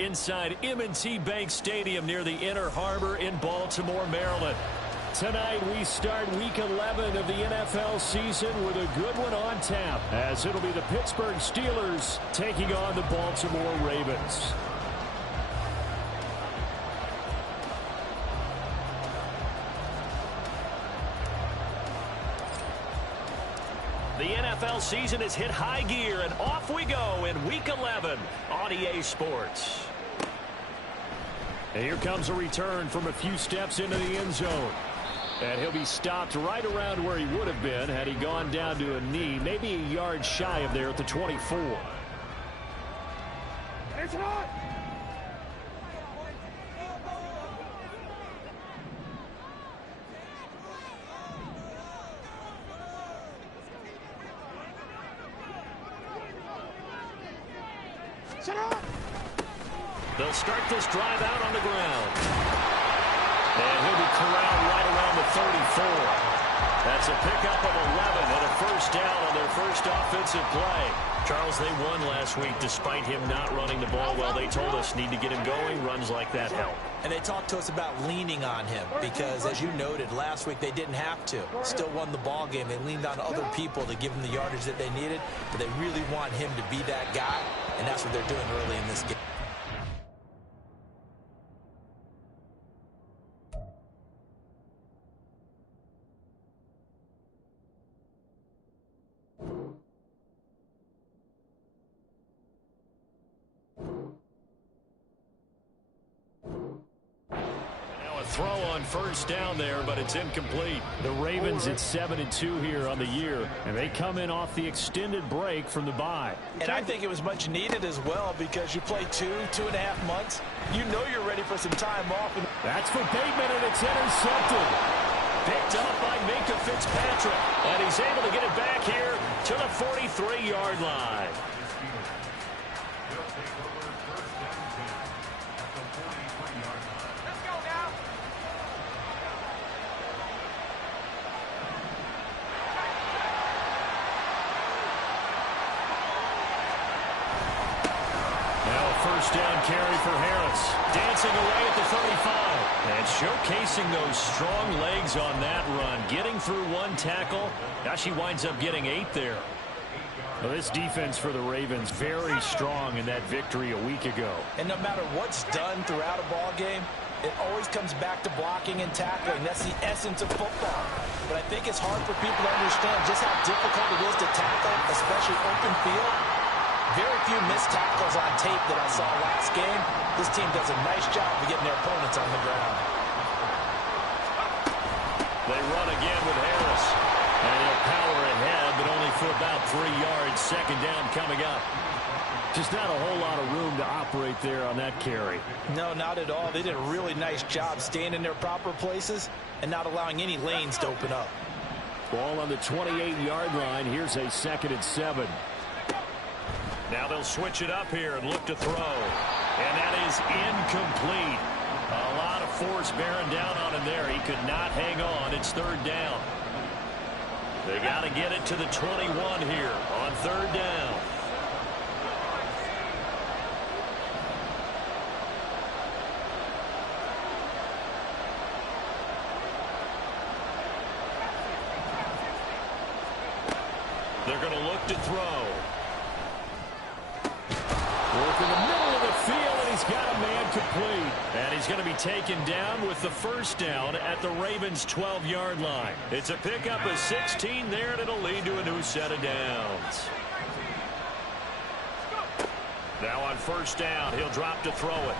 inside M&T Bank Stadium near the Inner Harbor in Baltimore, Maryland. Tonight we start Week 11 of the NFL season with a good one on tap, as it'll be the Pittsburgh Steelers taking on the Baltimore Ravens. The NFL season has hit high gear, and off we go in Week 11 on EA Sports. And here comes a return from a few steps into the end zone. And he'll be stopped right around where he would have been had he gone down to a knee, maybe a yard shy of there at the 24. It's not. They'll start this drive out on the ground. And he'll be corralled right around the 34. That's a pickup of 11 and a first down on their first offensive play. Charles, they won last week despite him not running the ball well. They told us need to get him going. Runs like that help. And they talked to us about leaning on him because, as you noted, last week they didn't have to. Still won the ball game. They leaned on other people to give them the yardage that they needed, but they really want him to be that guy, and that's what they're doing early in this game. Throw on first down there, but it's incomplete. The Ravens at 7-2 here on the year, and they come in off the extended break from the bye. And I think it was much needed as well because you play 2.5 months. You know you're ready for some time off. That's for Bateman, and it's intercepted. Picked up by Minka Fitzpatrick, and he's able to get it back here to the 43-yard line. First down carry for Harris. Dancing away at the 35. And showcasing those strong legs on that run. Getting through one tackle. Now she winds up getting 8 there. Well, this defense for the Ravens very strong in that victory a week ago. And no matter what's done throughout a ball game, it always comes back to blocking and tackling. That's the essence of football. But I think it's hard for people to understand just how difficult it is to tackle, especially open field. Very few missed tackles on tape that I saw last game. This team does a nice job of getting their opponents on the ground. They run again with Harris. And he'll power ahead, but only for about 3 yards. Second down coming up. Just not a whole lot of room to operate there on that carry. No, not at all. They did a really nice job staying in their proper places and not allowing any lanes to open up. Ball on the 28-yard line. Here's a 2nd and 7. Now they'll switch it up here and look to throw. And that is incomplete. A lot of force bearing down on him there. He could not hang on. It's 3rd down. They got to get it to the 21 here on 3rd down. They're going to look to throw. Work in the middle of the field, and he's got a man complete. And he's going to be taken down with the first down at the Ravens' 12-yard line. It's a pickup of 16 there, and it'll lead to a new set of downs. Now on first down, he'll drop to throw it.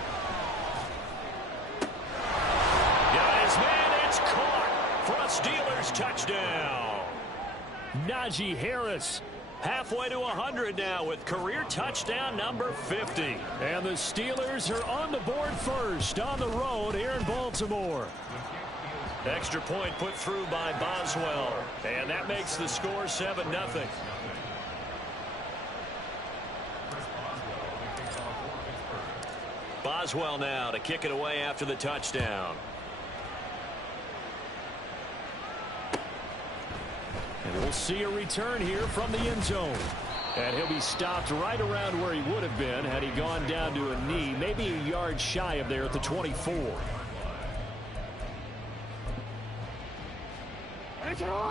Got his man, it's caught for a Steelers touchdown. Najee Harris. Halfway to 100 now with career touchdown number 50. And the Steelers are on the board first on the road here in Baltimore. Extra point put through by Boswell. And that makes the score 7-0. Boswell now to kick it away after the touchdown. And we'll see a return here from the end zone. And he'll be stopped right around where he would have been had he gone down to a knee, maybe a yard shy of there at the 24.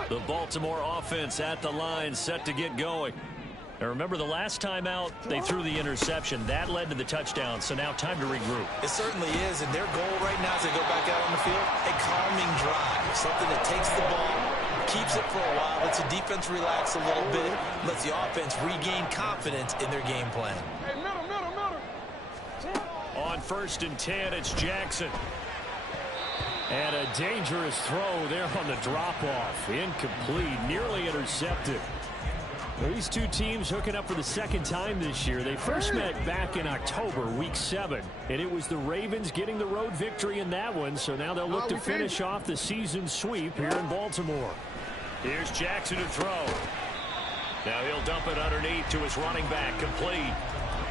The Baltimore offense at the line, set to get going. Now remember, the last time out, they threw the interception. That led to the touchdown, so now time to regroup. It certainly is, and their goal right now as they go back out on the field, a calming drive, something that takes the ball, keeps it for a while, lets the defense relax a little bit, lets the offense regain confidence in their game plan. Hey, middle. On 1st and 10, it's Jackson. And a dangerous throw there on the drop-off. Incomplete, nearly intercepted. These two teams hooking up for the second time this year. They first met back in October, week 7. And it was the Ravens getting the road victory in that one. So now they'll look to finish off the season sweep here in Baltimore. Here's Jackson to throw. Now he'll dump it underneath to his running back, complete.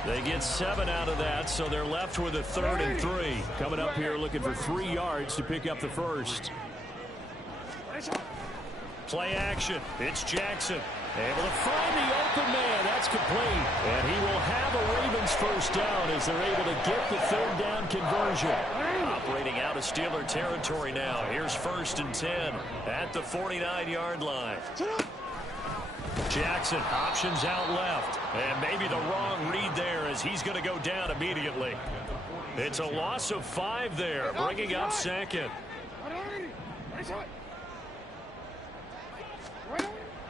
They get 7 out of that, so they're left with a 3rd and 3. Coming up here looking for 3 yards to pick up the first. Play action. It's Jackson. Able to find the open man. That's complete. And he will have a Ravens first down as they're able to get the 3rd down conversion. Operating out of Steeler territory now. Here's 1st and 10 at the 49-yard line. Jackson options out left. And maybe the wrong read there as he's going to go down immediately. It's a loss of 5 there, bringing up 2nd.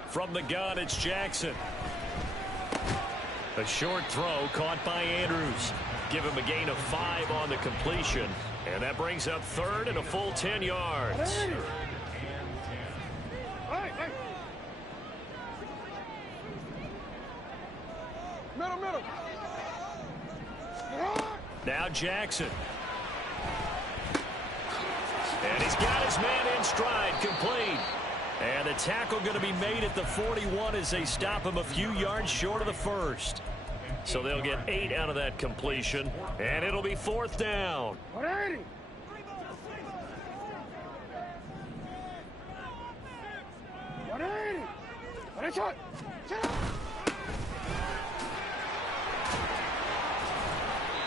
From the gun, it's Jackson. A short throw caught by Andrews. Give him a gain of 5 on the completion. And that brings up 3rd and a full 10 yards. Middle. Now Jackson. And he's got his man in stride, complete. And the tackle going to be made at the 41 as they stop him a few yards short of the first. So they'll get 8 out of that completion, and it'll be 4th down.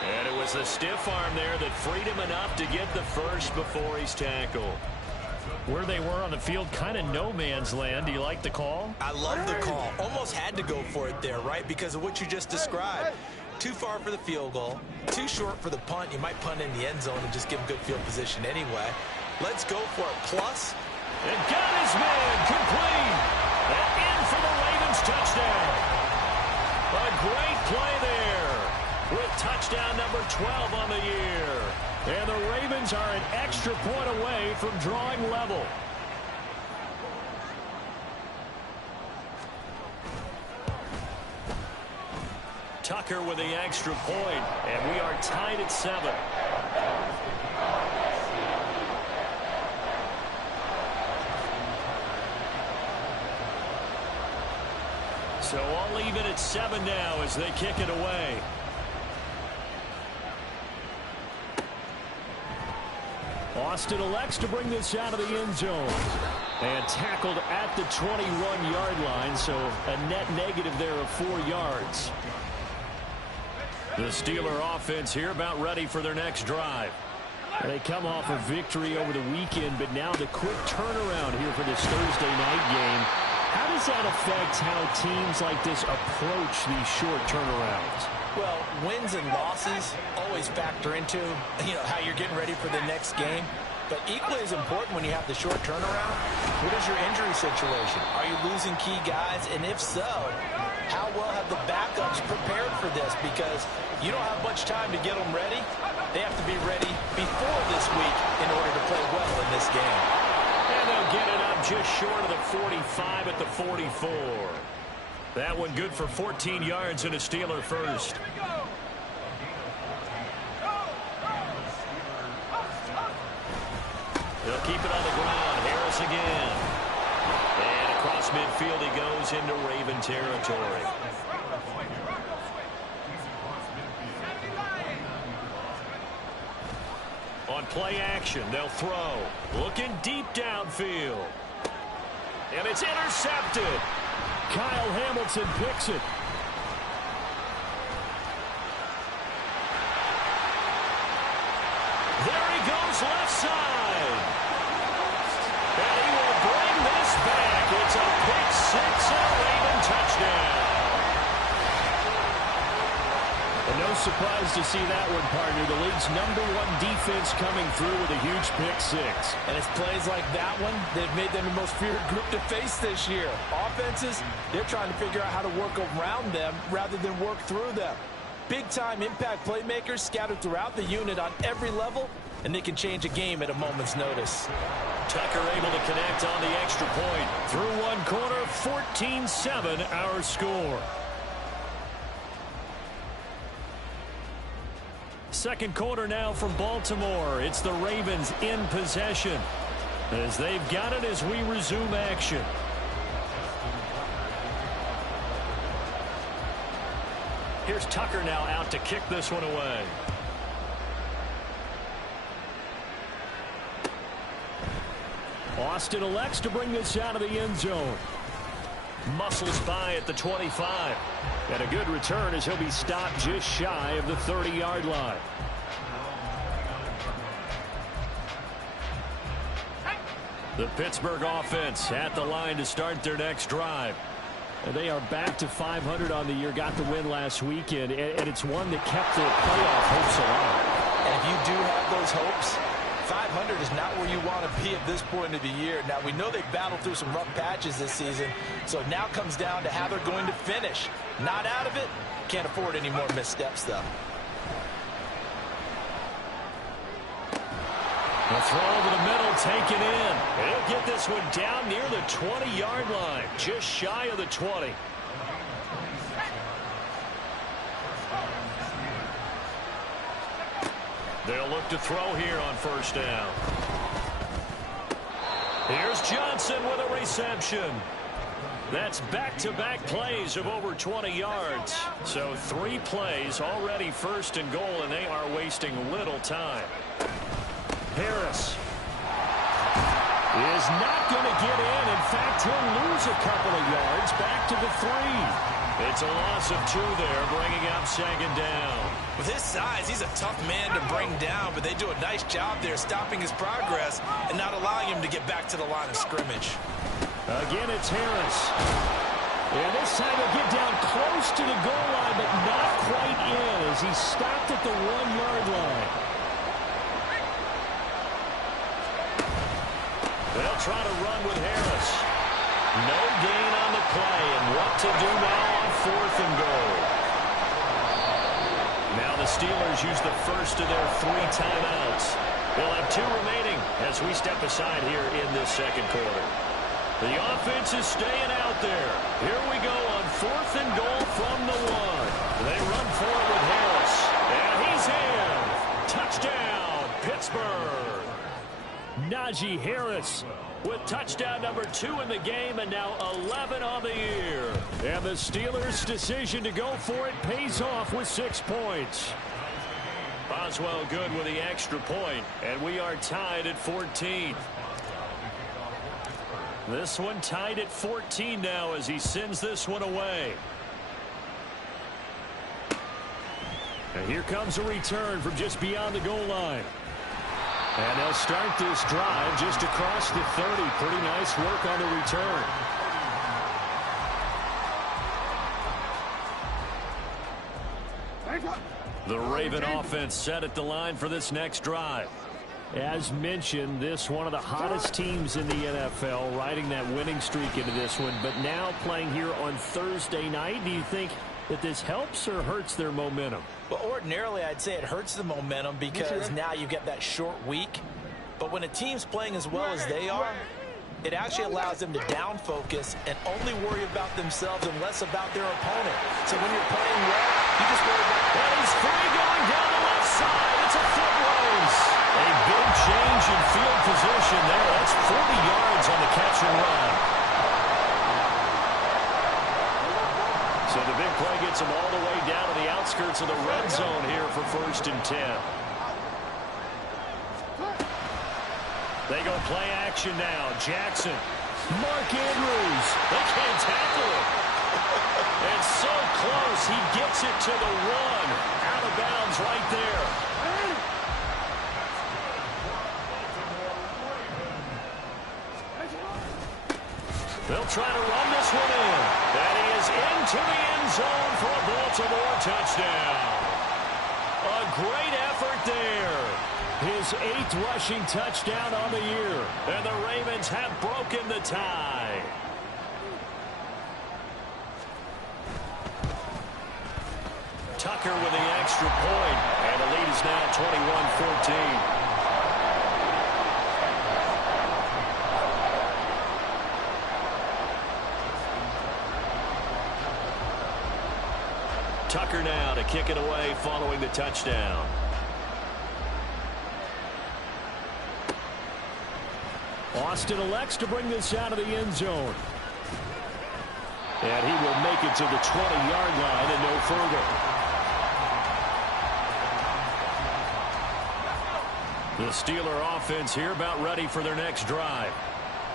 And it was the stiff arm there that freed him enough to get the first before he's tackled. Where they were on the field, kind of no man's land. Do you like the call? I love the call. Almost had to go for it there, right? Because of what you just described. Too far for the field goal. Too short for the punt. You might punt in the end zone and just give him good field position anyway. Let's go for it. Plus. And got his man complete. And in for the Ravens touchdown. A great play there with touchdown number 12 on the year. And the Ravens are an extra point away from drawing level. Tucker with the extra point, and we are tied at 7. So all even at 7 now as they kick it away. Austin elects to bring this out of the end zone. And tackled at the 21-yard line, so a net negative there of 4 yards. The Steeler offense here about ready for their next drive. They come off a victory over the weekend, but now the quick turnaround here for this Thursday night game. How does that affect how teams like this approach these short turnarounds? Well, wins and losses always factor into, how you're getting ready for the next game. But equally as important when you have the short turnaround, what is your injury situation? Are you losing key guys? And if so, how well have the backups prepared for this? Because you don't have much time to get them ready. They have to be ready before this week in order to play well in this game. And they'll get it up just short of the 45 at the 44. That one good for 14 yards and a Steeler first. They'll keep it on the ground. Harris again. And across midfield he goes into Raven territory. On play action, they'll throw. Looking deep downfield. And it's intercepted. Kyle Hamilton picks it. goes left side. And he will bring this back. It's a pick six and a Raven touchdown. And no surprise to see that one, partner. The league's #1 defense coming through with a huge pick six. And it's plays like that one that have made them the most feared group to face this year. Offenses, they're trying to figure out how to work around them rather than work through them. Big-time impact playmakers scattered throughout the unit on every level, and they can change a game at a moment's notice. Tucker able to connect on the extra point. Through one quarter, 14-7 our score. Second quarter now from Baltimore. It's the Ravens in possession as they've got it as we resume action. Here's Tucker now out to kick this one away. Austin elects to bring this out of the end zone. Muscles by at the 25. And a good return as he'll be stopped just shy of the 30-yard line. The Pittsburgh offense at the line to start their next drive. And they are back to 500 on the year. Got the win last weekend, and it's one that kept their playoff hopes alive. And if you do have those hopes, 500 is not where you want to be at this point of the year. Now, we know they've battled through some rough patches this season, so it now comes down to how they're going to finish. Not out of it. Can't afford any more missteps, though. A throw over the middle, taken in. He'll get this one down near the 20-yard line, just shy of the 20. They'll look to throw here on first down. Here's Johnson with a reception. That's back-to-back plays of over 20 yards. So 3 plays already first and goal, and they are wasting little time. Harris is not going to get in. In fact, he'll lose a couple of yards back to the 3. It's a loss of 2 there, bringing up second down. With his size, he's a tough man to bring down, but they do a nice job there stopping his progress and not allowing him to get back to the line of scrimmage. Again, it's Harris. And this time he'll get down close to the goal line, but not quite in as he stopped at the 1-yard line. They'll try to run with Harris. No gain on the play, and what to do now on 4th and goal. Now the Steelers use the first of their 3 timeouts. They'll have 2 remaining as we step aside here in this second quarter. The offense is staying out there. Here we go on 4th and goal from the 1. They run for it with Harris. And he's in. Touchdown, Pittsburgh. Najee Harris with touchdown number 2 in the game, and now 11 on the year. And the Steelers' decision to go for it pays off with 6 points. Boswell good with the extra point, and we are tied at 14. This one tied at 14 now as he sends this one away. And here comes a return from just beyond the goal line. And they'll start this drive just across the 30. Pretty nice work on the return. The Raven offense set at the line for this next drive. As mentioned, this one of the hottest teams in the NFL, riding that winning streak into this one, but now playing here on Thursday night. Do you think that this helps or hurts their momentum? Well, ordinarily, I'd say it hurts the momentum because now you get that short week. But when a team's playing as well as they are, it actually allows them to down focus and only worry about themselves and less about their opponent. So when you're playing well, you just worry about... And he's free going down the left side. It's a foot race. A big change in field position there. That's 40 yards on the catch and run. So the big play gets him all the way down to the outskirts of the red zone here for 1st and 10. They go play action now. Jackson. Mark Andrews. They can't tackle him. And so close. He gets it to the 1. Out of bounds right there. They'll try to run this one in. That is into the end zone for a Baltimore touchdown. A great effort there. His 8th rushing touchdown on the year. And the Ravens have broken the tie. Tucker with the extra point. And the lead is now 21-14. Tucker now to kick it away following the touchdown. Austin elects to bring this out of the end zone. And he will make it to the 20-yard line and no further. The Steeler offense here about ready for their next drive.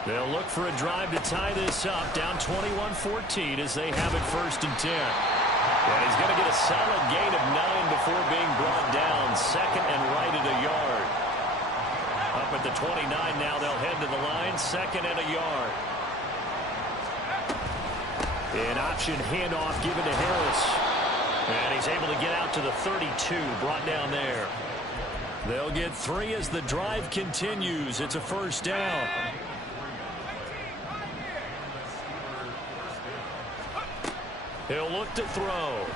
They'll look for a drive to tie this up, down 21-14 as they have it 1st and 10. And he's going to get a solid gain of 9 before being brought down. 2nd and right at a yard. Up at the 29 now, they'll head to the line. 2nd and a yard. An option handoff given to Harris. And he's able to get out to the 32, brought down there. They'll get 3 as the drive continues. It's a 1st down. He'll look to throw.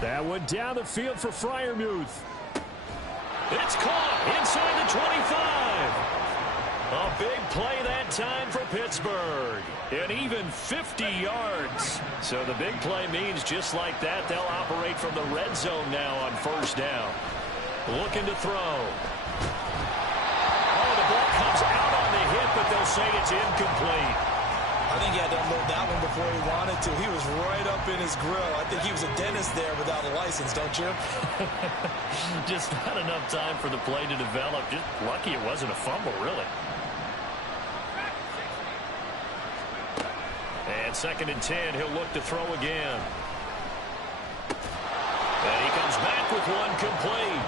That one down the field for Freiermuth. It's caught inside the 25. A big play that time for Pittsburgh. And even 50 yards. So the big play means just like that, they'll operate from the red zone now on 1st down. Looking to throw. Oh, the ball comes out on the hit, but they'll say it's incomplete. I think he had to unload that one before he wanted to. He was right up in his grill. I think he was a dentist there without a license, don't you? Just not enough time for the play to develop. Just lucky it wasn't a fumble, really. And 2nd and 10, he'll look to throw again. And he comes back with one complete.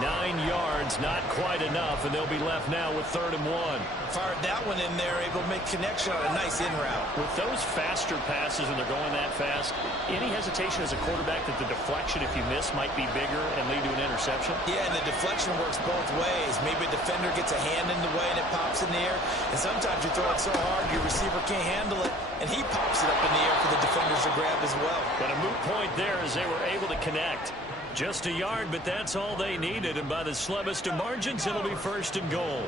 9 yards, not quite enough, and they'll be left now with 3rd and 1. Fired that one in there, able to make connection on a nice in route. With those faster passes and they're going that fast, any hesitation as a quarterback that the deflection, if you miss, might be bigger and lead to an interception? Yeah, and the deflection works both ways. Maybe a defender gets a hand in the way and it pops in the air, and sometimes you throw it so hard your receiver can't handle it, and he pops it up in the air for the defenders to grab as well. But a moot point there as they were able to connect. Just a yard, but that's all they needed, and by the slimmest of margins, it'll be 1st and goal.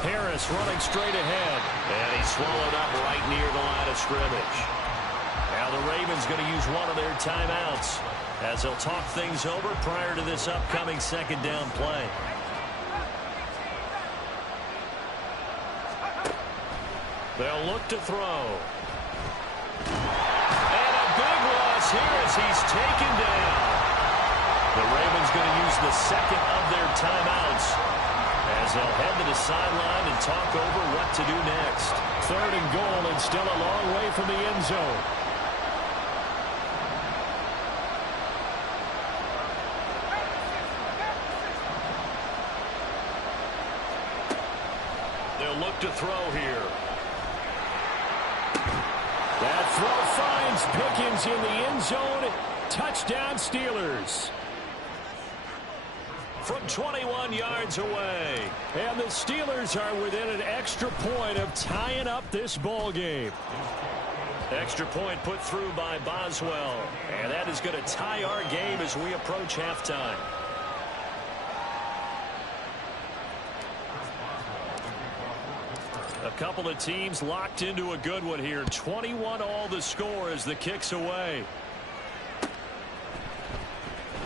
Harris running straight ahead, and he's swallowed up right near the line of scrimmage. Now the Ravens going to use one of their timeouts as they'll talk things over prior to this upcoming 2nd down play. They'll look to throw. Here as he's taken down. The Ravens going to use the 2nd of their timeouts as they'll head to the sideline and talk over what to do next. 3rd and goal and still a long way from the end zone. They'll look to throw here. That throw finds Pickens in the end zone. Touchdown Steelers. From 21 yards away. And the Steelers are within an extra point of tying up this ball game. Extra point put through by Boswell. And that is going to tie our game as we approach halftime. A couple of teams locked into a good one here. 21 all the score as the kick's away.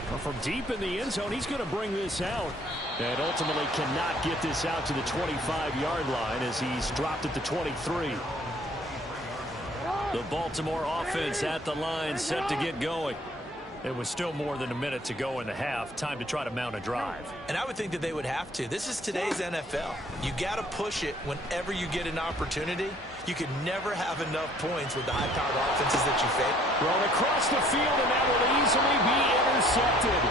Well, from deep in the end zone, he's going to bring this out. And ultimately cannot get this out to the 25-yard line as he's dropped at the 23. The Baltimore offense at the line, set to get going. It was still more than a minute to go in the half. Time to try to mount a drive. And I would think that they would have to. This is today's NFL. You got to push it whenever you get an opportunity. You could never have enough points with the high-powered offenses that you face. Thrown across the field, and that will easily be intercepted.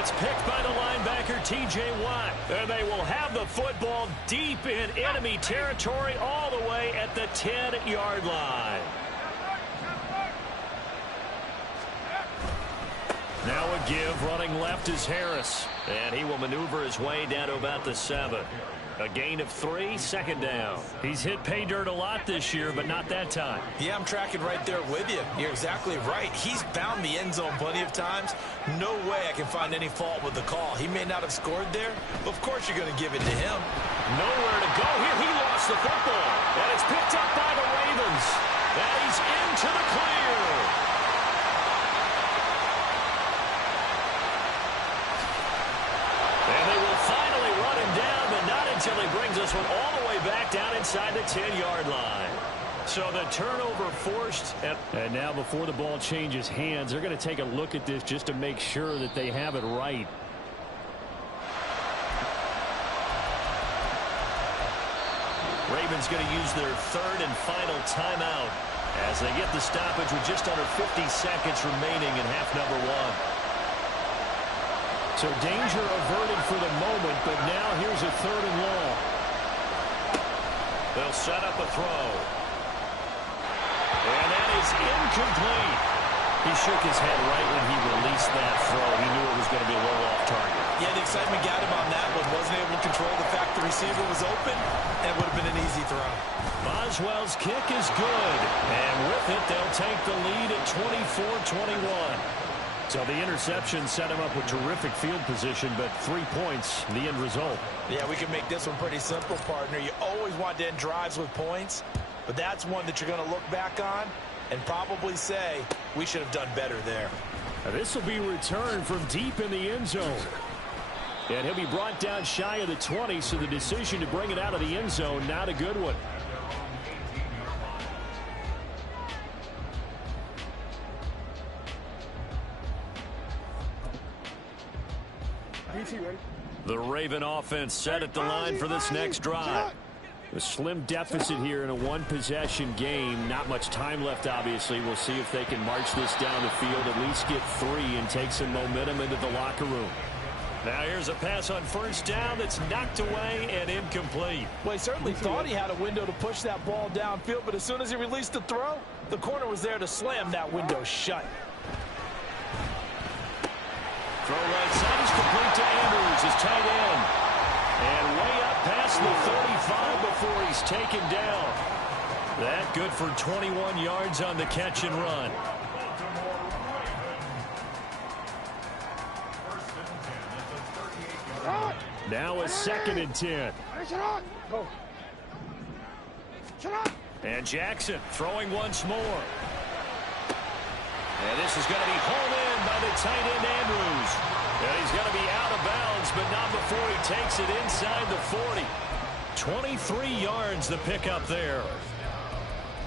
It's picked by the linebacker. linebacker T.J. Watt. And they will have the football deep in enemy territory all the way at the 10-yard line. Now a give, running left is Harris. And he will maneuver his way down to about the 7. A gain of 3, second down. He's hit pay dirt a lot this year, but not that time. Yeah, I'm tracking right there with you. You're exactly right. He's found the end zone plenty of times. No way I can find any fault with the call. He may not have scored there, but of course you're going to give it to him. Nowhere to go here. He lost the football. And it's picked up by the Ravens. And he's into the clear. And they will finally run him down, but not until he brings this one all the way back down inside the 10-yard line. So the turnover forced. And now before the ball changes hands, they're going to take a look at this just to make sure that they have it right. Ravens going to use their third and final timeout as they get the stoppage with just under 50 seconds remaining in half number 1. So danger averted for the moment, but now here's a third and long. They'll set up a throw. And that is incomplete. He shook his head right when he released that throw. He knew it was going to be a little off target. Yeah, the excitement got him on that one. Wasn't able to control the fact the receiver was open, and it would have been an easy throw. Boswell's kick is good. And with it, they'll take the lead at 24-21. So the interception set him up with terrific field position, but 3 points, the end result. Yeah, we can make this one pretty simple, partner. You always want to end drives with points, but that's one that you're going to look back on and probably say, we should have done better there. This will be returned from deep in the end zone. And he'll be brought down shy of the 20, so the decision to bring it out of the end zone, not a good one. The Raven offense set at the line for this next drive. A slim deficit here in a one-possession game. Not much time left, obviously. We'll see if they can march this down the field, at least get 3 and take some momentum into the locker room. Now here's a pass on first down that's knocked away and incomplete. Well, he certainly thought he had a window to push that ball downfield, but as soon as he released the throw, the corner was there to slam that window shut. Throw right side is complete to Andrews, his tight end. And way up past the 35 before he's taken down. That good for 21 yards on the catch and run. Now a 2nd and 10. And Jackson throwing once more. And this is going to be hauled in by the tight end Andrews. And he's going to be out of bounds, but not before he takes it inside the 40. 23 yards the pickup there.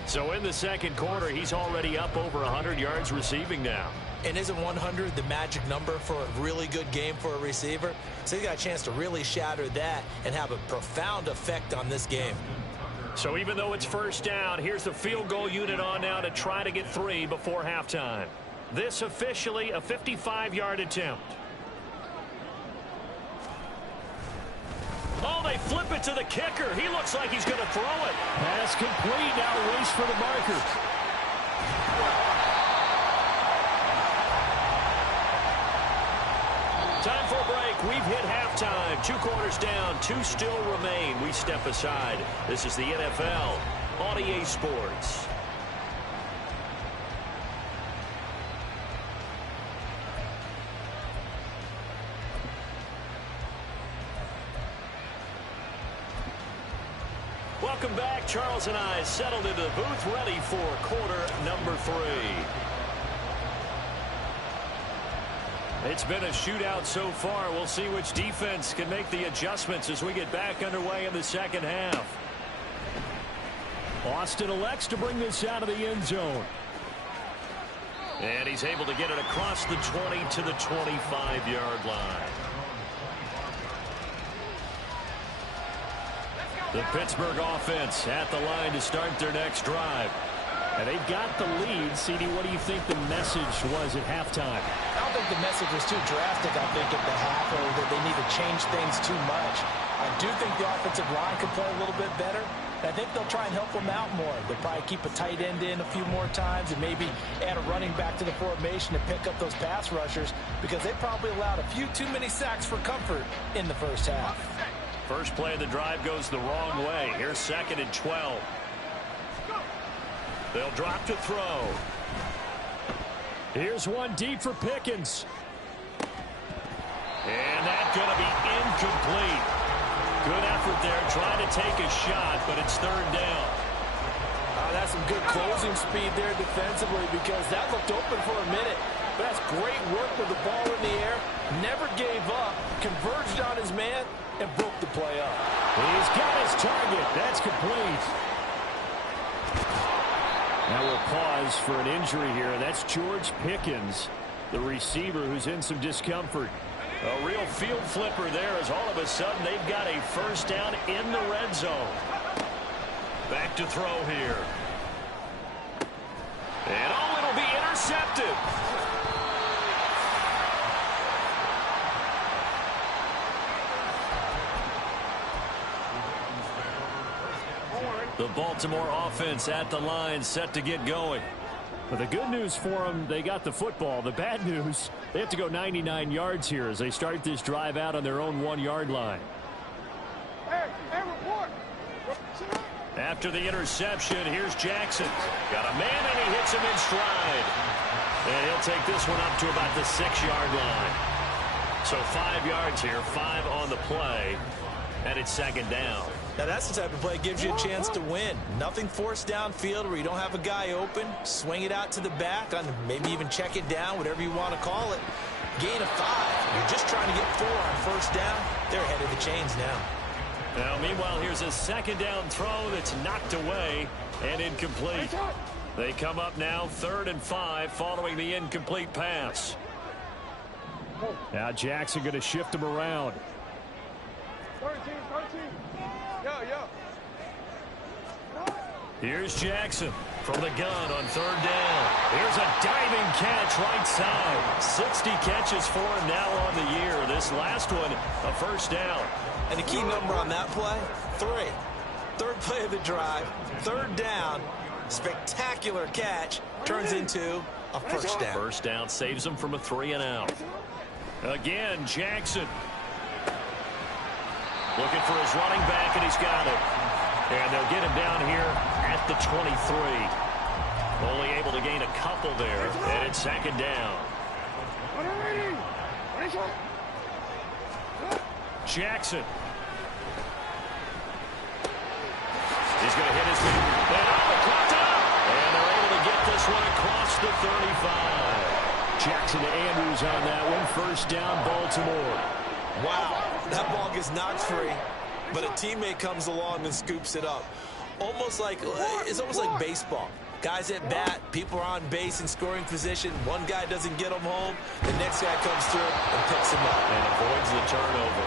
So in the second quarter, he's already up over 100 yards receiving now. And isn't 100 the magic number for a really good game for a receiver? So he got a chance to really shatter that and have a profound effect on this game. So even though it's first down, here's the field goal unit on now to try to get 3 before halftime. This officially a 55-yard attempt. Oh, they flip it to the kicker. He looks like he's going to throw it. Pass complete. Now race for the marker. Time for a break. We've hit halftime. 2 quarters down. 2 still remain. We step aside. This is the NFL on EA Sports. Welcome back. Charles and I settled into the booth, ready for quarter number 3. It's been a shootout so far. We'll see which defense can make the adjustments as we get back underway in the second half. Austin elects to bring this out of the end zone. And he's able to get it across the 20 to the 25-yard line. The Pittsburgh offense at the line to start their next drive. And they've got the lead. CD, what do you think the message was at halftime? I don't think the message was too drastic, I think, at the half, or that they need to change things too much. I do think the offensive line could play a little bit better. I think they'll try and help them out more. They'll probably keep a tight end in a few more times and maybe add a running back to the formation to pick up those pass rushers, because they probably allowed a few too many sacks for comfort in the first half. First play of the drive goes the wrong way. Here's 2nd and 12. They'll drop to throw. Here's one deep for Pickens. And that's going to be incomplete. Good effort there, trying to take a shot, but it's 3rd down. That's some good closing speed there defensively, because that looked open for a minute. But that's great work with the ball in the air. Never gave up, converged on his man, and broke the play up. He's got his target. That's complete. Now we'll pause for an injury here. That's George Pickens, the receiver who's in some discomfort. A real field flipper there, as all of a sudden they've got a first down in the red zone. Back to throw here. And it'll be intercepted. The Baltimore offense at the line, set to get going. But the good news for them, they got the football. The bad news, they have to go 99 yards here as they start this drive out on their own 1-yard line. Report. After the interception, here's Jackson. Got a man, and he hits him in stride. And he'll take this one up to about the 6-yard line. So 5 yards here, 5 on the play, and it's 2nd down. Now that's the type of play that gives you a chance to win. Nothing forced downfield where you don't have a guy open. Swing it out to the back, on maybe even check it down, whatever you want to call it. Gain of 5. You're just trying to get 4 on first down. They're ahead of the chains now. Now, meanwhile, here's a 2nd down throw that's knocked away and incomplete. They come up now 3rd and 5 following the incomplete pass. Now Jackson going to shift him around. 13. Yeah. Here's Jackson from the gun on 3rd down. Here's a diving catch right side. 60 catches for him now on the year. This last one, a first down. And the key number on that play, 3. 3rd play of the drive, 3rd down, spectacular catch, turns into a first down. First down saves him from a 3 and out. Again, Jackson. Looking for his running back, and he's got it. And they'll get him down here at the 23. Only able to gain a couple there, and it's 2nd down. Jackson. He's going to hit his man. And they're able to get this one across the 35. Jackson to Andrews on that one. First down, Baltimore. Wow, that ball gets knocked free, but a teammate comes along and scoops it up. It's almost like baseball. Guys at bat, people are on base in scoring position. One guy doesn't get them home. The next guy comes through and picks him up. And avoids the turnover.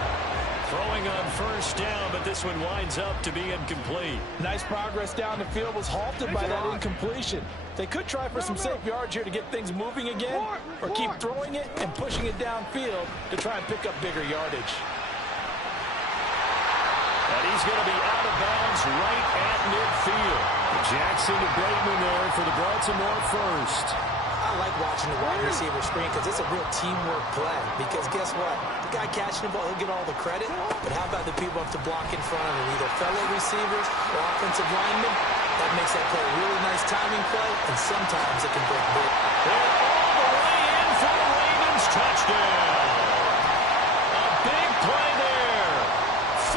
Throwing on first down, but this one winds up to be incomplete. Nice progress down the field, was halted by that incompletion. They could try for some safe yards here to get things moving again, or keep throwing it and pushing it downfield to try and pick up bigger yardage. And he's going to be out of bounds right at midfield. Jackson to Bateman there for the Baltimore first. I like watching the wide receiver screen because it's a real teamwork play. Because guess what? The guy catching the ball, he'll get all the credit. But how about the people up to block in front of him? Either fellow receivers or offensive linemen. That makes that play a really nice timing play, and sometimes it can break big. And all the way in for the Ravens touchdown. A big play there.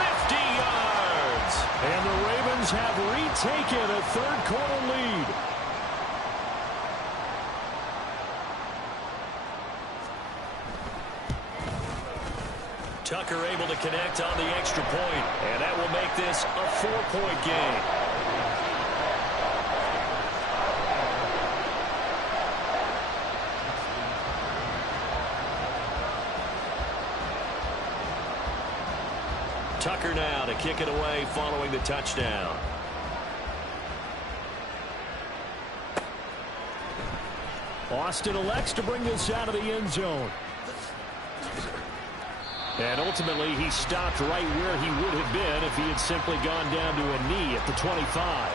50 yards. And the Ravens have retaken a third-quarter lead. Tucker able to connect on the extra point, and that will make this a 4-point game. Tucker now to kick it away following the touchdown. Austin elects to bring this out of the end zone. And ultimately, he stopped right where he would have been if he had simply gone down to a knee at the 25.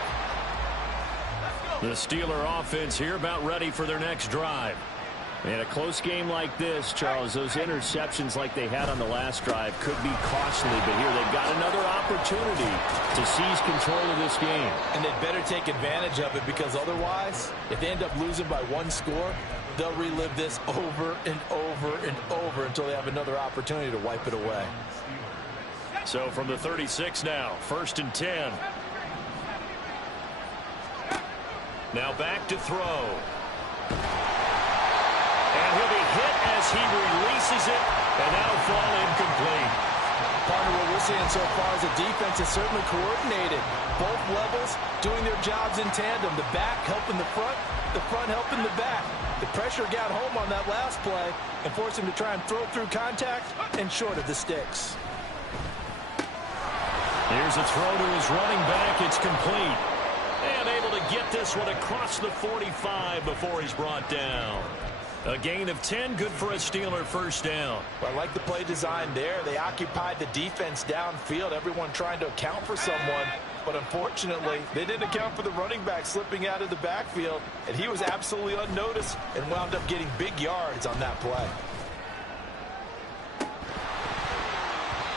The Steeler offense here about ready for their next drive. In a close game like this, Charles, those interceptions like they had on the last drive could be costly, but here they've got another opportunity to seize control of this game. And they'd better take advantage of it, because otherwise, if they end up losing by one score, they'll relive this over and over and over until they have another opportunity to wipe it away. So from the 36 now, 1st and 10. Now back to throw. And he'll be hit as he releases it, and that'll fall incomplete. Partner, what we're seeing so far is the defense is certainly coordinated. Both levels doing their jobs in tandem. The back helping the front helping the back. The pressure got home on that last play and forced him to try and throw through contact and short of the sticks. Here's a throw to his running back. It's complete. And able to get this one across the 45 before he's brought down. A gain of 10, good for a Steeler first down. Well, I like the play design there. They occupied the defense downfield, everyone trying to account for someone. But unfortunately, they didn't account for the running back slipping out of the backfield, and he was absolutely unnoticed and wound up getting big yards on that play.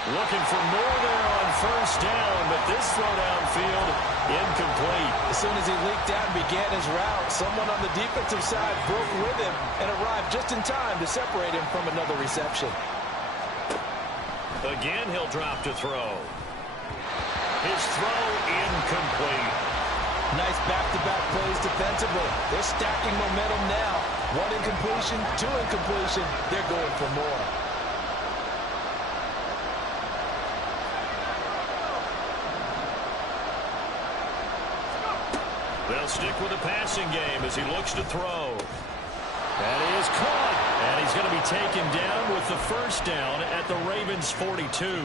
Looking for more there on first down, but this throw downfield, incomplete. As soon as he leaked out and began his route, someone on the defensive side broke with him and arrived just in time to separate him from another reception. Again, he'll drop to throw. His throw incomplete. Nice back-to-back plays defensively. They're stacking momentum now. One incompletion, two incompletion. They're going for more. They'll stick with the passing game as he looks to throw. That is caught, and he's going to be taken down with the first down at the Ravens' 42.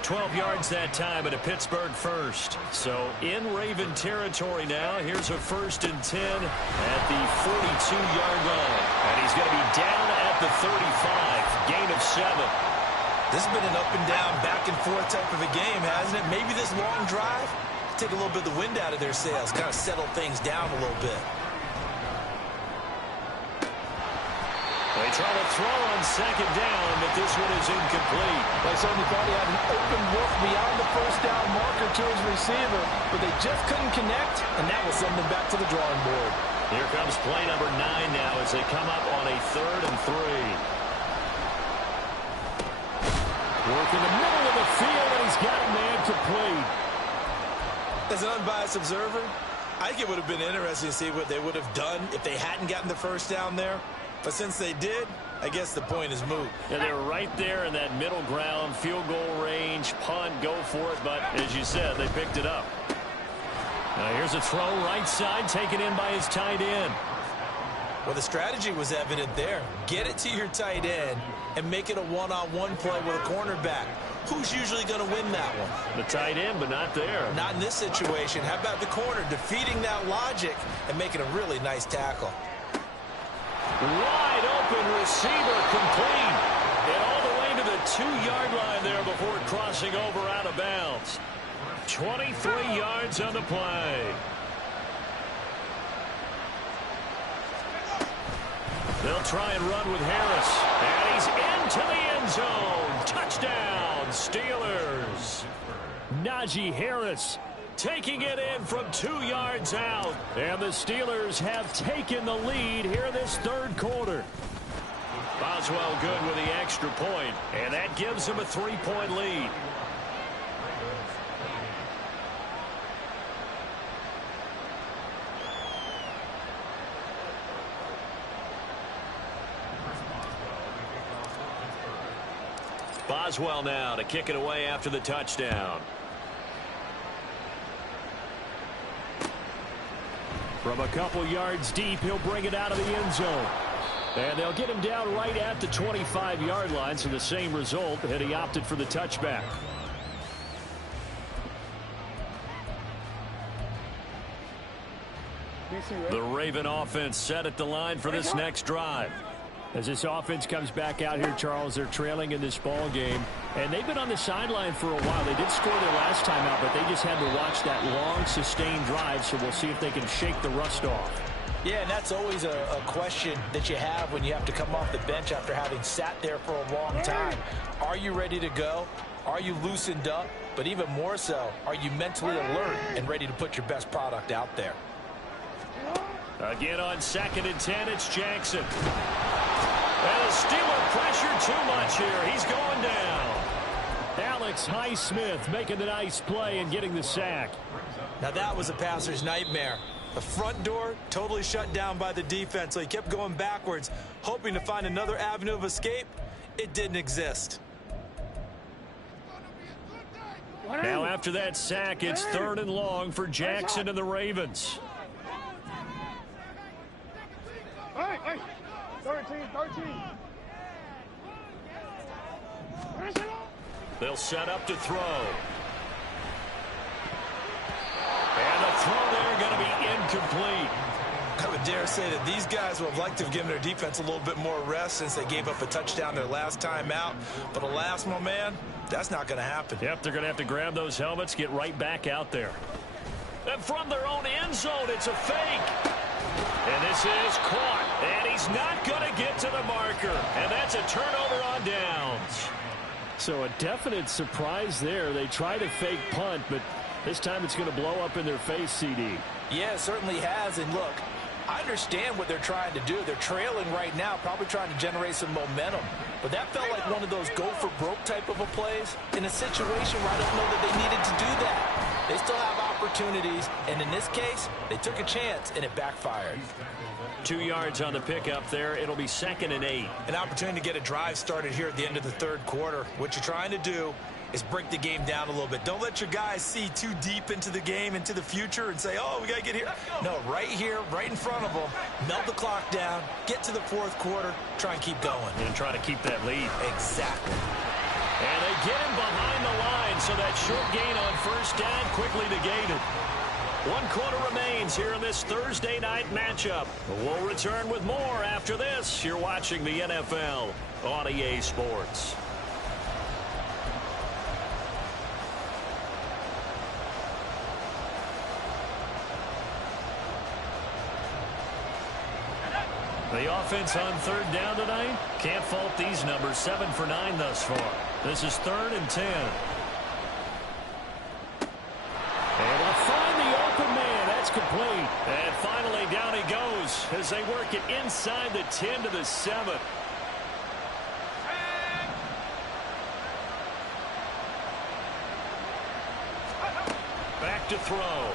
12 yards that time at a Pittsburgh first. So in Raven territory now. Here's a 1st and 10 at the 42-yard line. And he's going to be down at the 35. Gain of 7. This has been an up-and-down, back-and-forth type of a game, hasn't it? Maybe this long drive take a little bit of the wind out of their sails, kind of settle things down a little bit. They try to throw on 2nd down, but this one is incomplete. They certainly thought he had an open look beyond the first down marker to his receiver, but they just couldn't connect, and that will send them back to the drawing board. Here comes play number 9 now as they come up on a 3rd and 3. Work in the middle of the field, and he's got a man complete. As an unbiased observer, I think it would have been interesting to see what they would have done if they hadn't gotten the first down there. But since they did, I guess the point is moot. Yeah, they're right there in that middle ground, field goal range, punt, go for it. But as you said, they picked it up. Now here's a throw right side, taken in by his tight end. Well, the strategy was evident there. Get it to your tight end and make it a one-on-one play with a cornerback. Who's usually going to win that one? The tight end, but not there. Not in this situation. How about the corner defeating that logic and making a really nice tackle? Wide open receiver complete. And all the way to the 2-yard line there before crossing over out of bounds. 23 yards on the play. They'll try and run with Harris. And he's into the end zone. Touchdown, Steelers. Najee Harris taking it in from 2 yards out. And the Steelers have taken the lead here in this 3rd quarter. Boswell good with the extra point, and that gives him a 3-point lead. Boswell now to kick it away after the touchdown. From a couple yards deep, he'll bring it out of the end zone. And they'll get him down right at the 25-yard line, so the same result, and he opted for the touchback. The Raven offense set at the line for this next drive. As this offense comes back out here, Charles, they're trailing in this ball game, and they've been on the sideline for a while. They did score their last time out, but they just had to watch that long, sustained drive, so we'll see if they can shake the rust off. Yeah, and that's always a question that you have when you have to come off the bench after having sat there for a long time. Are you ready to go? Are you loosened up? But even more so, are you mentally alert and ready to put your best product out there? Again on 2nd and 10, it's Jackson. And the Steeler pressure too much here. He's going down. Alex Highsmith making the nice play and getting the sack. Now that was a passer's nightmare. The front door totally shut down by the defense, so he kept going backwards, hoping to find another avenue of escape. It didn't exist. Now after that sack, it's 3rd and long for Jackson and the Ravens. Hey, 13. They'll set up to throw. And the throw there going to be incomplete. I would dare say that these guys would have liked to have given their defense a little bit more rest since they gave up a touchdown their last time out. But alas, my man, that's not going to happen. Yep, they're going to have to grab those helmets, get right back out there. And from their own end zone, it's a fake. And this is caught. And he's not going to get to the marker. And that's a turnover on downs. So a definite surprise there. They try to fake punt, but this time it's going to blow up in their face, CD. Yeah, it certainly has. And look, I understand what they're trying to do. They're trailing right now, probably trying to generate some momentum. But that felt like one of those go-for-broke type of a plays in a situation where I don't know that they needed to do that. They still have opportunities, and in this case, they took a chance, and it backfired. 2 yards on the pickup there. It'll be 2nd and 8. An opportunity to get a drive started here at the end of the 3rd quarter. What you're trying to do is break the game down a little bit. Don't let your guys see too deep into the game, into the future, and say, oh, we got to get here. No, right here, right in front of them, melt the clock down, get to the 4th quarter, try and keep going. And try to keep that lead. Exactly. And they get him behind the line, so that short gain on 1st down quickly negated. 1 quarter remains here in this Thursday night matchup. We'll return with more after this. You're watching the NFL on EA Sports. The offense on 3rd down tonight. Can't fault these numbers. 7 for 9 thus far. This is 3rd and 10. And they'll find the open man. That's complete. And finally down he goes as they work it inside the 10 to the 7. Back to throw.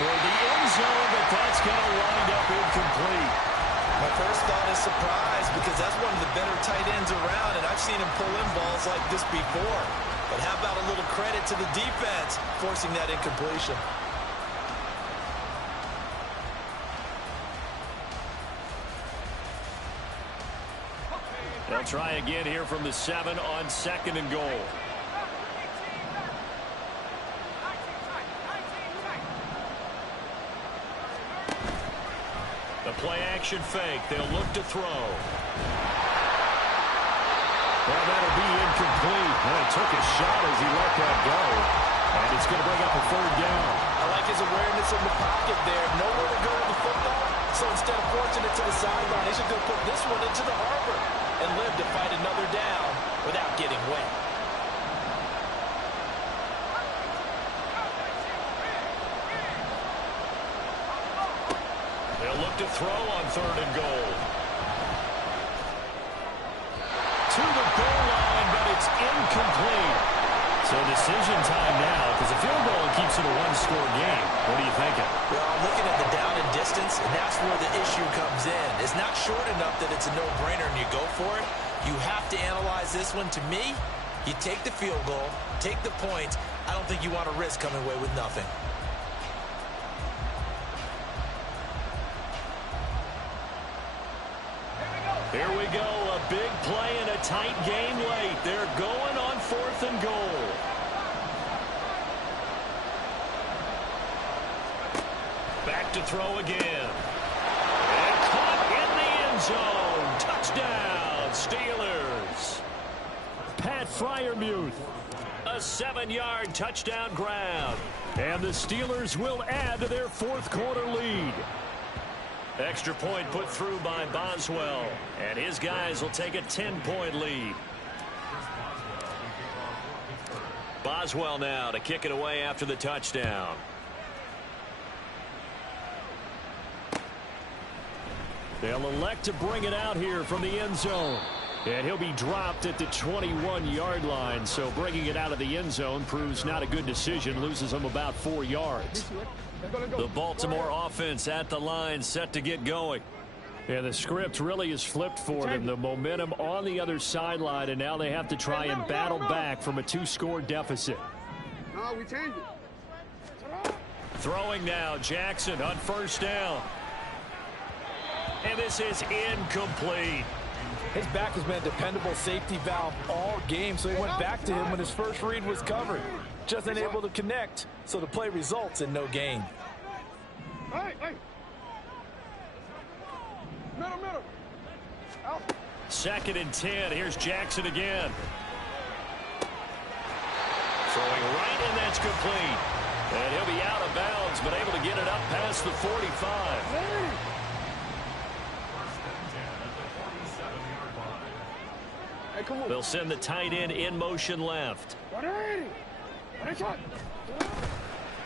Toward the end zone, but that's going to wind up incomplete. My first thought is surprise because that's one of the better tight ends around, and I've seen him pull in balls like this before. But how about a little credit to the defense forcing that incompletion? They'll try again here from the 7 on 2nd and goal. The play-action fake. They'll look to throw. Well, that'll be incomplete. And it took a shot as he let that go. And it's going to bring up a 3rd down. I like his awareness in the pocket there. Nowhere to go with the football. So instead of forcing it to the sideline, he's just going to put this one into the harbor and live to fight another down without getting wet. They'll look to throw on 3rd and goal. To the goal line, but it's incomplete. So decision time now because a field goal keeps it a 1-score game. What are you thinking? Well, I'm looking at the down and distance, and that's where the issue comes in. It's not short enough that it's a no-brainer and you go for it. You have to analyze this one. To me, you take the field goal, take the points. I don't think you want to risk coming away with nothing. Here we go, a big play in a tight game late. They're going on 4th and goal. back to throw again. And caught in the end zone. Touchdown, Steelers. Pat Freiermuth. A 7-yard touchdown grab. And the Steelers will add to their fourth quarter lead. Extra point put through by Boswell. And his guys will take a 10-point lead. Boswell now to kick it away after the touchdown. They'll elect to bring it out here from the end zone. And he'll be dropped at the 21-yard line. So bringing it out of the end zone proves not a good decision. Loses him about 4 yards. The Baltimore offense at the line set to get going. Yeah, the script really is flipped for them. The momentum on the other sideline, and now they have to try and battle back from a 2-score deficit. No, we changed it. Throwing now, Jackson on first down. And this is incomplete. His back has been a dependable safety valve all game, so he went back to him when his first read was covered. Just unable to connect, so the play results in no gain. Hey, hey. Middle. Out. 2nd and 10. Here's Jackson again. Throwing right, and that's complete. And he'll be out of bounds, but able to get it up past the 45. Hey. Hey, come on. They'll send the tight end in motion left.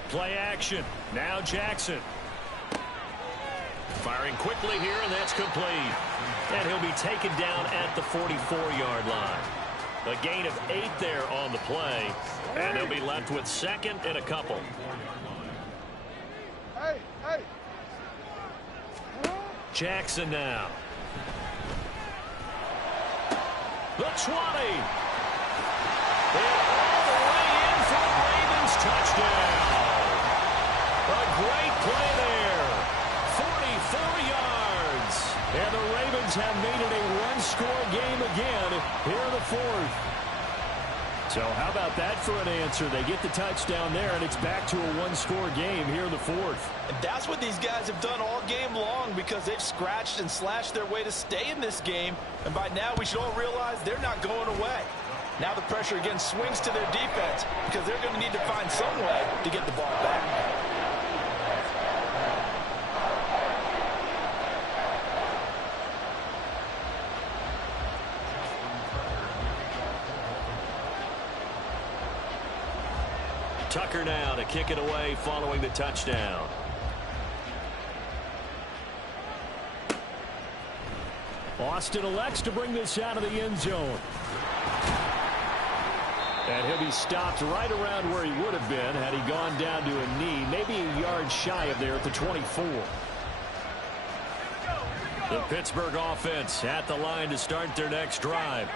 Play action. Now Jackson. Firing quickly here, and that's complete. And he'll be taken down at the 44-yard line. A gain of 8 there on the play. And they'll be left with 2nd and a couple. Hey. Jackson now. The 20. And all the way in for the Ravens touchdown. A great play there. 44 yards. And the Ravens have made it a one-score game again here in the 4th. So how about that for an answer? They get the touchdown there, and it's back to a one-score game here in the 4th. And that's what these guys have done all game long, because they've scratched and slashed their way to stay in this game. And by now, we should all realize they're not going away. Now the pressure again swings to their defense, because they're going to need to find some way to get the ball back. Tucker now to kick it away following the touchdown. Austin elects to bring this out of the end zone. And he'll be stopped right around where he would have been had he gone down to a knee, maybe a yard shy of there at the 24. The Pittsburgh offense at the line to start their next drive.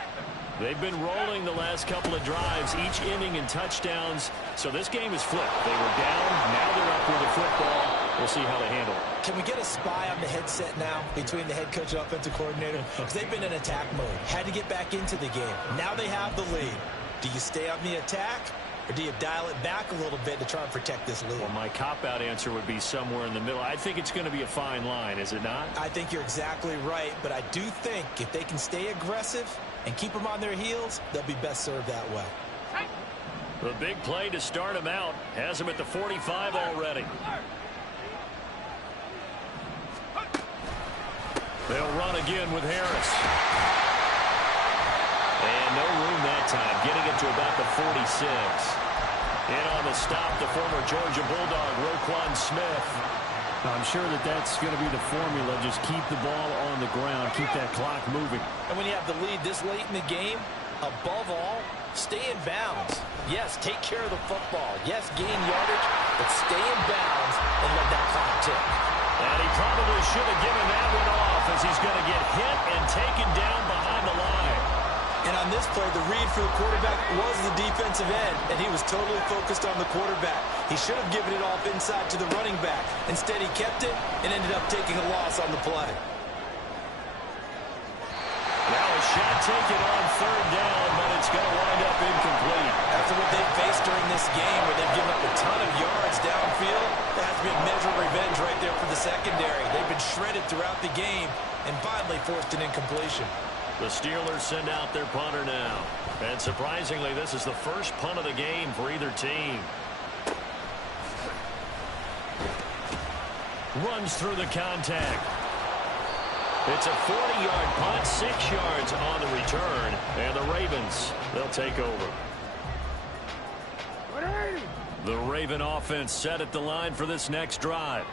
They've been rolling the last couple of drives, each inning in touchdowns. So this game is flipped. They were down, now they're up with the football. We'll see how they handle it. Can we get a spy on the headset now between the head coach and offensive coordinator? Because they've been in attack mode. Had to get back into the game. Now they have the lead. Do you stay on the attack, or do you dial it back a little bit to try and protect this lead? Well, my cop-out answer would be somewhere in the middle. I think it's going to be a fine line, is it not? I think you're exactly right, but I do think if they can stay aggressive and keep them on their heels, they'll be best served that way. The big play to start him out has him at the 45 already. They'll run again with Harris. And no room that time, getting it to about the 46. In on the stop, the former Georgia Bulldog, Roquan Smith. I'm sure that that's going to be the formula. Just keep the ball on the ground, keep that clock moving. And when you have the lead this late in the game, above all, stay in bounds. Yes, take care of the football. Yes, gain yardage, but stay in bounds and let that clock tick. And he probably should have given that one off, as he's going to get hit and taken down behind the line. And on this play, the read for the quarterback was the defensive end, and he was totally focused on the quarterback. He should have given it off inside to the running back. Instead, he kept it and ended up taking a loss on the play. Now a shot taken on third down, but it's going to wind up incomplete. That Because of what they've faced during this game, where they've given up a ton of yards downfield, that has been measured revenge right there for the secondary. They've been shredded throughout the game and finally forced an incompletion. The Steelers send out their punter now. And surprisingly, this is the first punt of the game for either team. Runs through the contact. It's a 40-yard punt, 6 yards on the return. And the Ravens, they'll take over. The Raven offense set at the line for this next drive.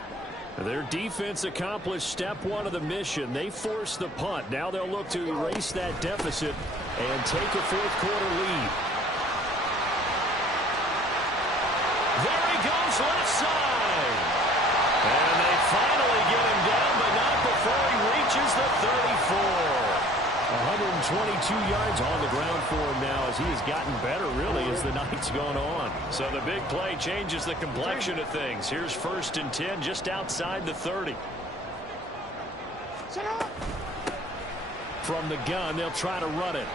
Their defense accomplished step one of the mission. They forced the punt. Now they'll look to erase that deficit and take a fourth-quarter lead. There he goes, left side. And they finally get him down, but not before he reaches the 34. 122 yards on the ground for him now as he has gotten better, really, as the night's gone on. So the big play changes the complexion of things. Here's 1st and 10 just outside the 30. From the gun, they'll try to run it.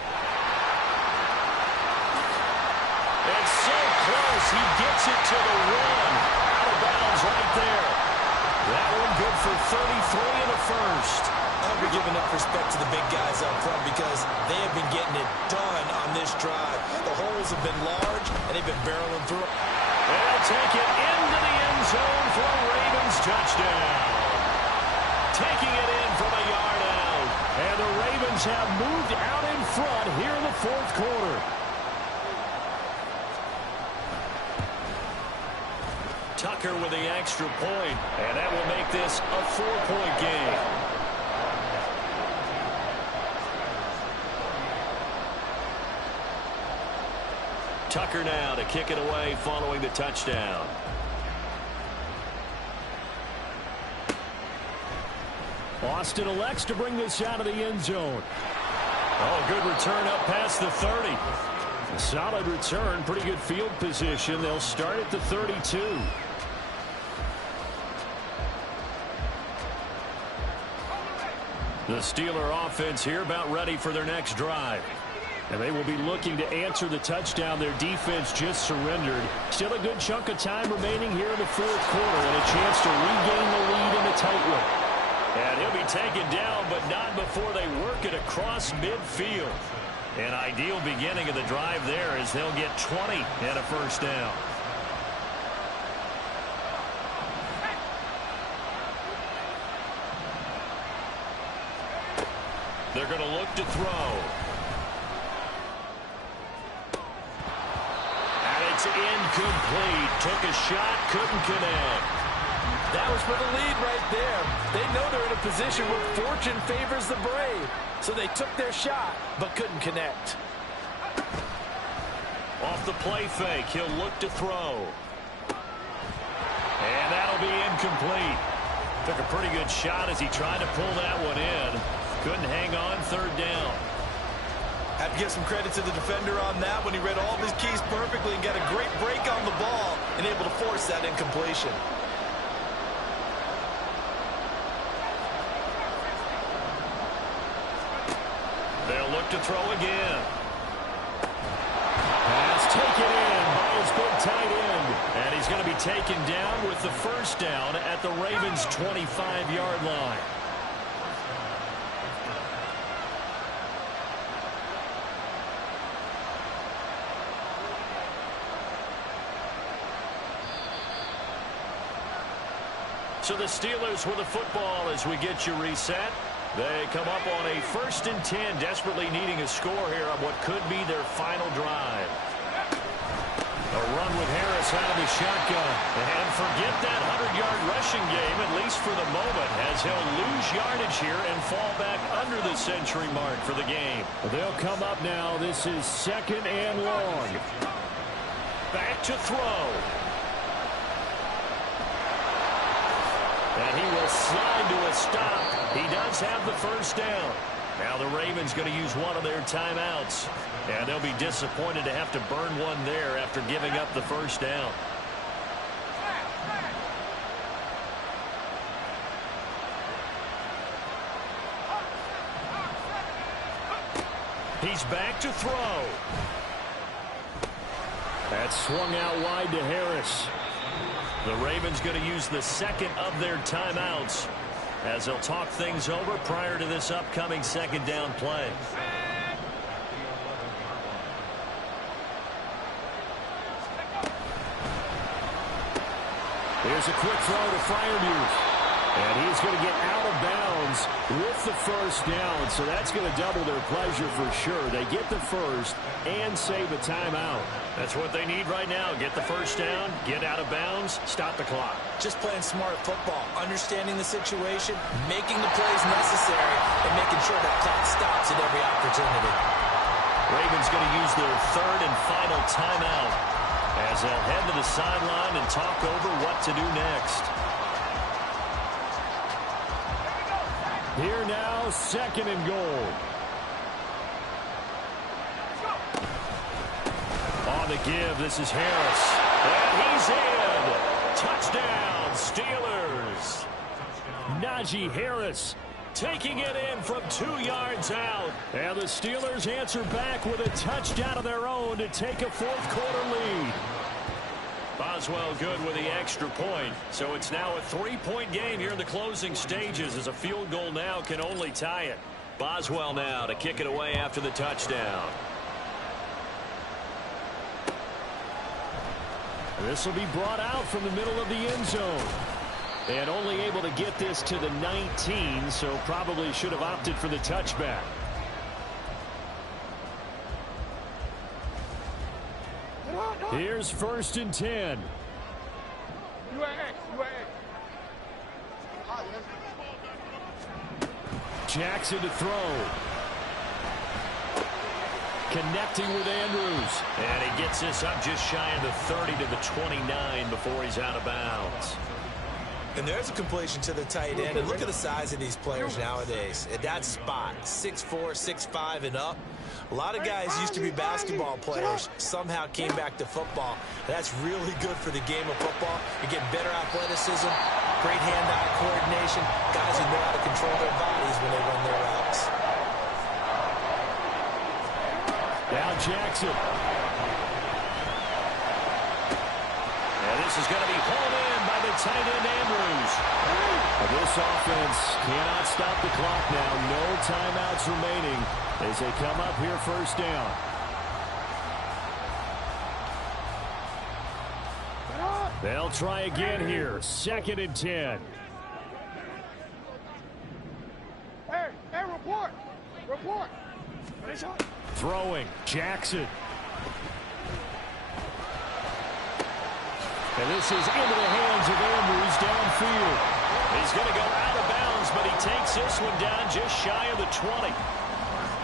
It's so close. He gets it to the one. Out of bounds right there. That one good for 33 in the first. I'll be giving up respect to the big guys up front because they have been getting it done on this drive. The holes have been large, and they've been barreling through. They'll take it into the end zone for a Ravens touchdown. Taking it in from a yard out. And the Ravens have moved out in front here in the fourth quarter. Tucker with the extra point, and that will make this a 4-point game. Tucker now to kick it away following the touchdown. Austin elects to bring this out of the end zone. Oh, good return up past the 30. A solid return, pretty good field position. They'll start at the 32. The Steeler offense here about ready for their next drive. And they will be looking to answer the touchdown their defense just surrendered. Still a good chunk of time remaining here in the fourth quarter and a chance to regain the lead in a tight one. And he'll be taken down, but not before they work it across midfield. An ideal beginning of the drive there as they'll get 20 and a first down. They're going to look to throw. It's incomplete. Took a shot, couldn't connect. That was for the lead right there. They know they're in a position where fortune favors the brave. So they took their shot, but couldn't connect. Off the play fake, he'll look to throw. And that'll be incomplete. Took a pretty good shot as he tried to pull that one in. Couldn't hang on, third down. Have to give some credit to the defender on that when he read all of his keys perfectly and got a great break on the ball and able to force that incompletion. They'll look to throw again. Pass taken in by his big tight end. And he's going to be taken down with the first down at the Ravens' 25-yard line. So the Steelers with the football as we get you reset. They come up on a 1st and 10, desperately needing a score here on what could be their final drive. A run with Harris out of the shotgun. And forget that 100-yard rushing game, at least for the moment, as he'll lose yardage here and fall back under the century mark for the game. They'll come up now. This is 2nd and long. Back to throw. And he will slide to a stop. He does have the first down. Now the Ravens going to use one of their timeouts. And they'll be disappointed to have to burn one there after giving up the first down. He's back to throw. That's swung out wide to Harris. The Ravens going to use the second of their timeouts as they'll talk things over prior to this upcoming second down play. Here's a quick throw to Freiermuth. And he's going to get out of bounds with the first down. So that's going to double their pleasure for sure. They get the first and save a timeout. That's what they need right now. Get the first down, get out of bounds, stop the clock. Just playing smart football, understanding the situation, making the plays necessary, and making sure that clock stops at every opportunity. Ravens going to use their third and final timeout as they'll head to the sideline and talk over what to do next. Here now, second and goal. On the give, this is Harris. And he's in. Touchdown, Steelers. Najee Harris taking it in from 2 yards out. And the Steelers answer back with a touchdown of their own to take a fourth-quarter lead. Boswell good with the extra point. So it's now a 3-point game here in the closing stages as a field goal now can only tie it. Boswell now to kick it away after the touchdown. This will be brought out from the middle of the end zone. And only able to get this to the 19, so probably should have opted for the touchback. Here's 1st and 10. Jackson to throw. Connecting with Andrews. And he gets this up just shy of the 30 to the 29 before he's out of bounds. And there's a completion to the tight end. And look at the size of these players nowadays. At that spot, 6'4", 6'5", and up. A lot of guys used to be basketball players, somehow came back to football. That's really good for the game of football. You're getting better athleticism, great hand-eye coordination, guys who know how to control their bodies when they run their routes. Now Jackson. And this is going to be hauled in by the tight end Andrews. This offense cannot stop the clock now. No timeouts remaining as they come up here 1st down. They'll try again here. 2nd and 10. Hey, report. Report. Throwing. Jackson. And this is into the hands of Andrews downfield. He's going to go out of bounds, but he takes this one down just shy of the 20.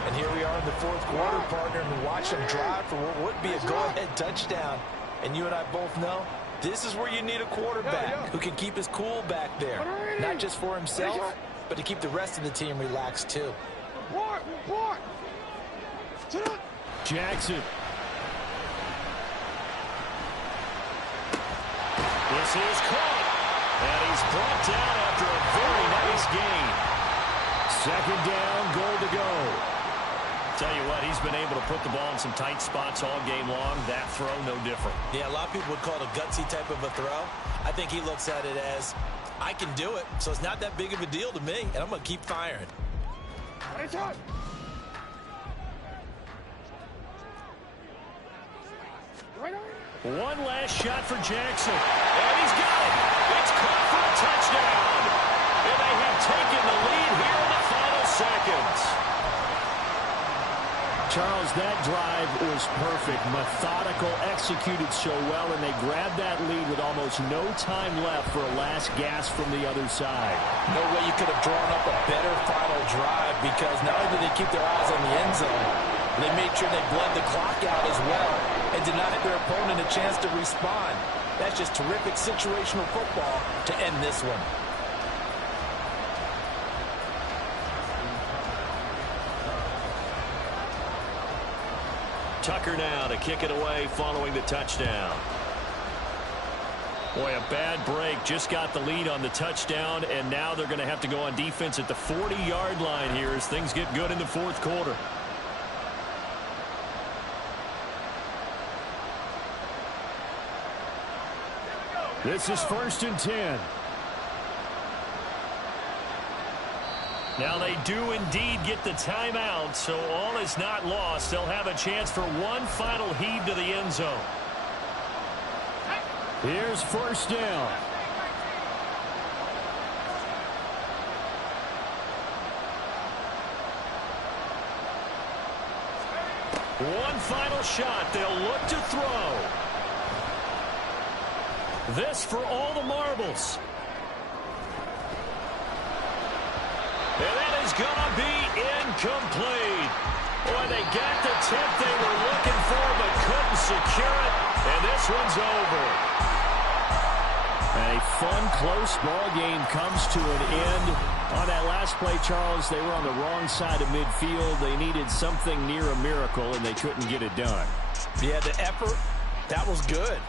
And here we are in the 4th quarter, partner, and watch him drive for what would be a go-ahead touchdown. And you and I both know this is where you need a quarterback who can keep his cool back there. Not just for himself, but to keep the rest of the team relaxed too. Report. Jackson. This is caught. And he's brought down after a very nice gain. 2nd down, goal to go. Tell you what, he's been able to put the ball in some tight spots all game long. That throw, no different. Yeah, a lot of people would call it a gutsy type of a throw. I think he looks at it as, I can do it, so it's not that big of a deal to me, and I'm going to keep firing. One last shot for Jackson. And he's got it. It's caught for a touchdown. And they have taken the lead here in the final seconds. Charles, that drive was perfect. Methodical, executed so well, and they grabbed that lead with almost no time left for a last gasp from the other side. No way you could have drawn up a better final drive, because not only did they keep their eyes on the end zone, they made sure they bled the clock out as well and denied their opponent a chance to respond. That's just terrific situational football to end this one. Tucker now to kick it away following the touchdown. Boy, a bad break. Just got the lead on the touchdown, and now they're going to have to go on defense at the 40-yard line here as things get good in the 4th quarter. This is 1st and 10. Now they do indeed get the timeout, so all is not lost. They'll have a chance for one final heave to the end zone. Here's 1st down. One final shot. They'll look to throw. This for all the marbles. And that is going to be incomplete. Boy, they got the tip they were looking for but couldn't secure it. And this one's over. A fun, close ball game comes to an end. On that last play, Charles, they were on the wrong side of midfield. They needed something near a miracle, and they couldn't get it done. Yeah, the effort, that was good.